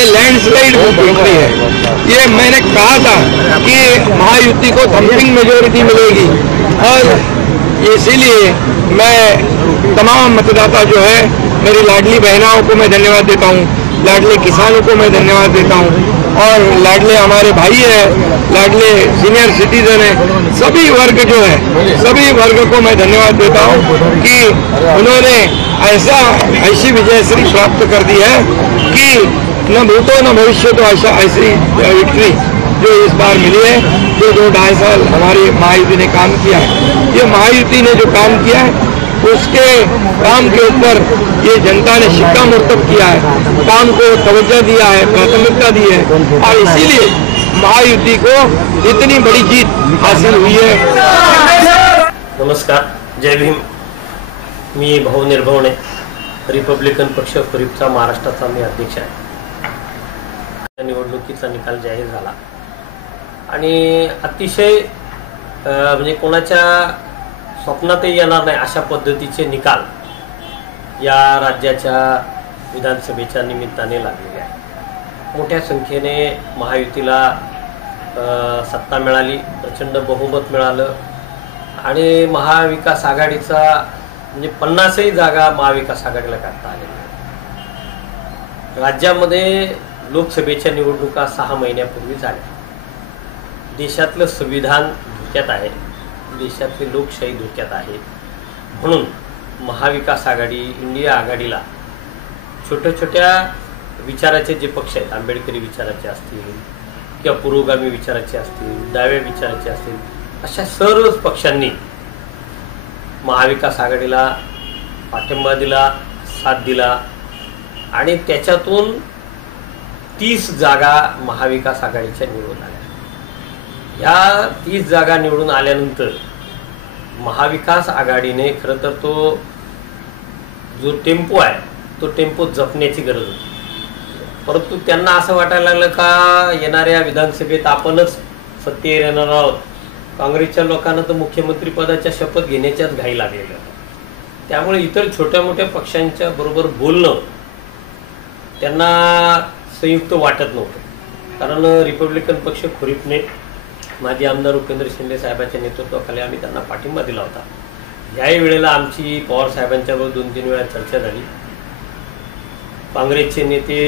ये landslide victory है। ये मैंने कहा था कि महायुति को थम्पिंग मेजोरिटी मिलेगी और इसीलिए मैं तमाम मतदाता जो है, मेरी लाडली बहनाओं को मैं धन्यवाद देता हूँ, लाडले किसानों को मैं धन्यवाद देता हूँ और लाडले हमारे भाई है, लाडले सीनियर सिटीजन है, सभी वर्ग जो है, सभी वर्ग को मैं धन्यवाद देता हूँ कि उन्होंने ऐसी विजयश्री प्राप्त कर दी है कि न भूतो न भविष्य तो ऐसी विक्ट्री जो इस बार मिली है, जो 2-2.5 साल हमारी महायुति ने काम किया है। ये महायुति ने जो काम किया है उसके काम के ऊपर ये जनता ने शिक्कामोर्तब किया है, काम को तवज्जो दिया है, प्राथमिकता दी है और इसीलिए महायुति को इतनी बड़ी जीत हासिल हुई है। नमस्कार, जय भीम। मी भाऊ निर्भवणे, रिपब्लिकन पक्ष खरीपचा महाराष्ट्राचा मी अध्यक्ष आहे। निवडणुकीचा निकाल जाहीर झाला आणि अतिशय म्हणजे कोणाच्या स्वप्नातही येणार नाही अशा पद्धतीचे निकाल या राज्याच्या विधानसभेच्या निमित्ताने लागलेले आहेत। मोठ्या संख्येने महायुतीला सत्ता मिळाली, प्रचंड बहुमत मिळालं आणि महाविकास आघाडीचा म्हणजे 50ही जागा महाविकास आघाडीला काढता आलेल्या आहेत। राज्यामध्ये लोकसभेच्या निवडणुका 6 महिन्यापूर्वी झाल्या। देशातलं संविधान धोक्यात आहे, देशातली लोकशाही धोक्यात आहे, म्हणून महाविकास आघाडी, इंडिया आघाडीला छोट्या छोट्या विचाराचे जे पक्ष आहेत, आंबेडकरी विचाराचे असतील किंवा पुरोगामी विचाराचे असतील, डाव्या विचाराचे असतील, अशा सर्व पक्षांनी महाविकास आघाडीला पाठिंबा दिला, साथ दिला आणि त्याच्यातून 30 जागा महाविकास आघाडीच्या निवडून आल्या। या 30 जागा निवडून आल्यानंतर महाविकास आघाडीने खरं तर तो जो टेम्पो आहे तो टेम्पो जपण्याची गरज होती, परंतु त्यांना असं वाटायला लागलं का येणाऱ्या विधानसभेत आपणच सत्तेवर येणार आहोत। काँग्रेसच्या लोकांना तर मुख्यमंत्री पदाच्या शपथ घेण्याच्याच घाई लागलेल्या होत्या, त्यामुळे इतर छोट्या मोठ्या पक्षांच्या बरोबर बोलणं त्यांना संयुक्त वाटत नव्हतं। कारण रिपब्लिकन पक्ष खरीपने माजी आमदार उपेंद्र शिंदे साहेबांच्या नेतृत्वाखाली आम्ही त्यांना पाठिंबा दिला होता। याही वेळेला आमची पवार साहेबांच्याबरोबर 2-3 वेळा चर्चा झाली। काँग्रेसचे नेते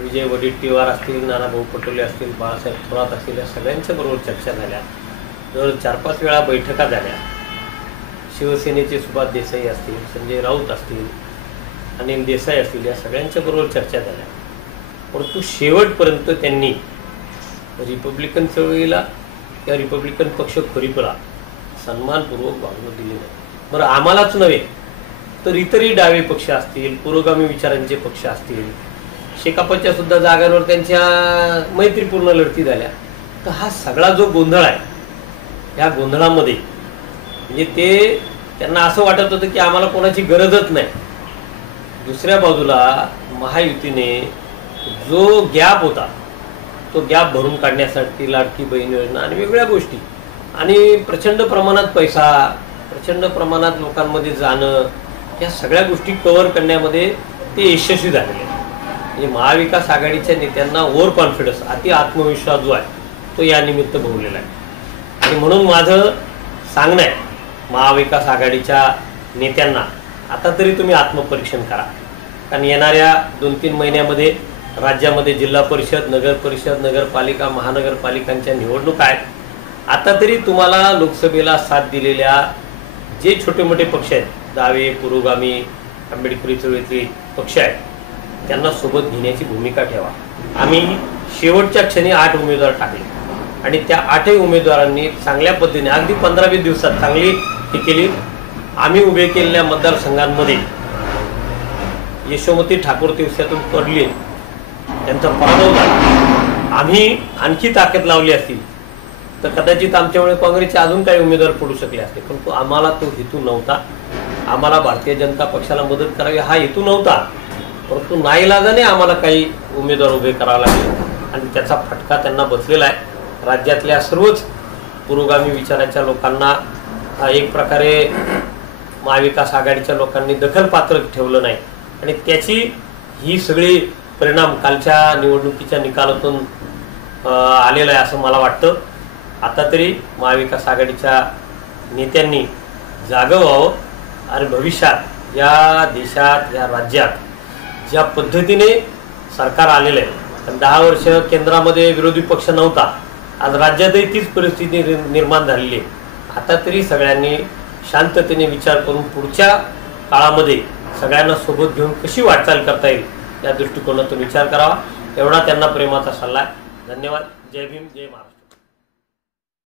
विजय वडेट्टीवार असतील, नानाभाऊ पटोले असतील, बाळासाहेब थोरात असतील, या सगळ्यांच्या बरोबर चर्चा झाल्या। जवळ 4-5 वेळा बैठका झाल्या। शिवसेनेचे सुभाष देसाई असतील, संजय राऊत असतील, अनिल देसाई असतील, या सगळ्यांच्या बरोबर चर्चा झाल्या, परंतु शेवटपर्यंत त्यांनी रिपब्लिकन चळवळीला किंवा रिपब्लिकन पक्ष खरीपला सन्मानपूर्वक वागणूक दिली नाही। बरं, आम्हालाच नव्हे तर इतरही डावे पक्ष असतील, पुरोगामी विचारांचे पक्ष असतील, शेकापच्या सुद्धा जागांवर त्यांच्या मैत्रीपूर्ण लढती झाल्या। तर हा सगळा जो गोंधळ आहे, या गोंधळामध्ये म्हणजे त्यांना असं वाटत होतं की आम्हाला कोणाची गरजच नाही। दुसऱ्या बाजूला महायुतीने जो गॅप होता तो गॅप भरून काढण्यासाठी लाडकी बहीण योजना आणि वेगवेगळ्या गोष्टी आणि प्रचंड प्रमाणात पैसा, प्रचंड प्रमाणात लोकांमध्ये जाणं, या सगळ्या गोष्टी कव्हर करण्यामध्ये ते यशस्वी झालेले आहेत। म्हणजे महाविकास आघाडीच्या नेत्यांना ओव्हर कॉन्फिडन्स, अति आत्मविश्वास जो आहे तो या निमित्त भोवलेला आहे। आणि म्हणून माझं सांगणं आहे महाविकास आघाडीच्या नेत्यांना, आता तरी तुम्ही आत्मपरीक्षण करा, कारण येणाऱ्या 2-3 महिन्यामध्ये राज्यामध्ये जिल्हा परिषद, नगर परिषद, नगरपालिका, महानगरपालिकांच्या निवडणुका आहेत। आता तरी तुम्हाला लोकसभेला साथ दिलेल्या जे छोटे मोठे पक्ष आहेत, डावे, पुरोगामी, आंबेडकरी चळवळीतले पक्ष आहेत, त्यांना सोबत घेण्याची भूमिका ठेवा। आम्ही शेवटच्या क्षणी 8 उमेदवार टाकले आणि त्या 8ही उमेदवारांनी चांगल्या पद्धतीने अगदी 15-20 दिवसात चांगली हे केली। आम्ही उभे केलेल्या मतदारसंघांमध्ये यशोमती ठाकूर दिवसातून पडली, त्यांचा पराभव झाला। आम्ही आणखी ताकद लावली असती तर कदाचित आमच्यामुळे काँग्रेसचे अजून काही उमेदवार पडू शकले असते, पण आम्हाला तो हेतू नव्हता। आम्हाला भारतीय जनता पक्षाला मदत करावी हा हेतू नव्हता, परंतु नाईलाजाने आम्हाला काही उमेदवार उभे करावे लागले आणि त्याचा फटका त्यांना बसलेला आहे। राज्यातल्या सर्वच पुरोगामी विचाराच्या लोकांना एक प्रकारे महाविकास आघाडीच्या लोकांनी दखलपात्र ठेवलं नाही आणि त्याची ही सगळी परिणाम कालच्या निवडणुकीच्या निकालातून आलेला आहे असं मला वाटतं. आता तरी महाविकास आघाडीच्या नेत्यांनी जागं व्हावं आणि भविष्यात या देशात या राज्यात ज्या पद्धतीने सरकार आलेलं आहे, 10 वर्ष केंद्रामध्ये विरोधी पक्ष नव्हता, आज राज्यातही तीच परिस्थिती निर्माण झालेली आहे. आता तरी सगळ्यांनी शांततेने विचार करून पुढच्या काळामध्ये सगळ्यांना सोबत घेऊन कशी वाटचाल करता येईल या दृष्टिकोनातून विचार करावा, एवढा त्यांना प्रेमाचा सल्ला आहे. धन्यवाद. जय भीम, जय महाराष्ट्र.